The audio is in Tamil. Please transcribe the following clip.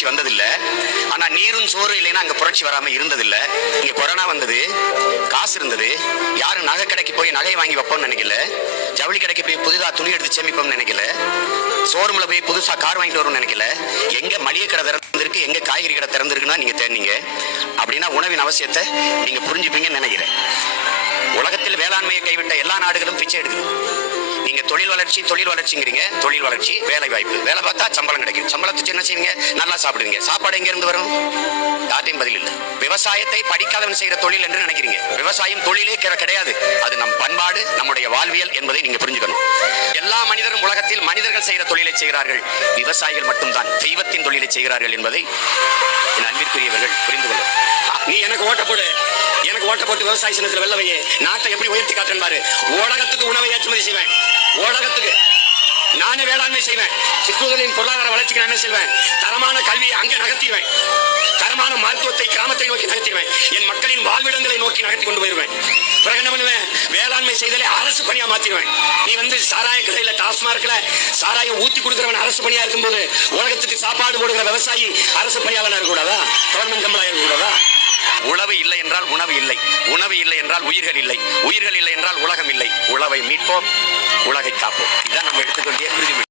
புரட்சி வந்ததில்லை. ஆனா நீரும் சோறு இல்லைன்னா அங்க புரட்சி வராம இருந்ததில்லை. இங்க கொரோனா வந்தது, காசு இருந்தது, யாரும் நகை கடைக்கு போய் நகை வாங்கி வைப்போம்னு நினைக்கல, ஜவுளி கடைக்கு போய் புதிதா துணி எடுத்து சேமிப்போம்னு நினைக்கல, ஷோரூம்ல போய் புதுசா கார் வாங்கிட்டு வரும்னு நினைக்கல. எங்க மளிகை கடை திறந்திருக்கு, எங்க காய்கறி கடை திறந்திருக்குன்னா நீங்க தேடினீங்க. அப்படின்னா உணவின் அவசியத்தை நீங்க புரிஞ்சுப்பீங்கன்னு நினைக்கிறேன். உலகத்தில் வேளாண்மையை கைவிட்ட எல்லா நாடுகளும் பிச்சை எடுக்குது. நீங்க தொழில் வளர்ச்சிங்கிறீங்க. தொழில் வளர்ச்சி, வேலை வாய்ப்பு, வேலை பார்த்தா சம்பளம் கிடைக்கும். சம்பளத்துக்கு என்ன செய்வீங்க? நல்லா சாப்பிடுவீங்க. சாப்பாடு எங்க இருந்து வரும்? யார்ட்டையும் பதில் இல்லை. விவசாயத்தை படிக்காதவன் செய்யற தொழில் என்று நினைக்கிறீங்க. விவசாயம் தொழிலே கிடையாது. அது நம் பண்பாடு, நம்முடைய வாழ்வியல் என்பதை நீங்க புரிஞ்சுக்கணும். எல்லா மனிதரும் உலகத்தில் மனிதர்கள் செய்யற தொழிலை செய்கிறார்கள். விவசாயிகள் மட்டும்தான் தெய்வத்தின் தொழிலை செய்கிறார்கள் என்பதை என் அன்பிற்குரியவர்கள் புரிந்து கொள்ளும். நீ எனக்கு ஓட்ட போடு, எனக்கு ஓட்ட போட்டு விவசாய சின்னத்தில் வெள்ள வையே, நாட்டை எப்படி உயர்த்தி காட்டுறேன் பாரு. உலகத்துக்கு உணவை ஏற்றுமதி செய்வேன். உலகத்துக்கு நானே வேளாண்மை செய்வேன். சிற்றூர்களின் பொருளாதார வளர்ச்சிக்கு நான் என்ன செய்வேன்? தரமான கல்வியை அங்கே நகர்த்திடுவேன். தரமான மருத்துவத்தை கிராமத்தை நோக்கி நகர்த்திடுவேன். என் மக்களின் வாழ்விடங்களை நோக்கி நகர்த்தி கொண்டு போயிருவேன். பிறகு என்ன பண்ணுவேன்? வேளாண்மை செய்தலே அரசு பணியா மாத்திடுவேன். நீ சாராய கடையில, டாஸ்மார்க்ல சாராயம் ஊத்தி கொடுக்கிறவன் அரசு பணியா இருக்கும்போது, உலகத்துக்கு சாப்பாடு போடுகிற விவசாயி அரசு பணியாளனா இருக்கக்கூடாதா? கவர்மெண்ட் எம்ப்ளாயி இருக்கக்கூடாதா? உழவு இல்லை என்றால் உணவு இல்லை, உணவு இல்லை என்றால் உயிர்கள் இல்லை, உயிர்கள் இல்லை என்றால் உலகம் இல்லை. உழவை மீட்போம், உலகை காப்போம். இதான் நம்ம எடுத்துக்கொண்டே உறுதிமொழி.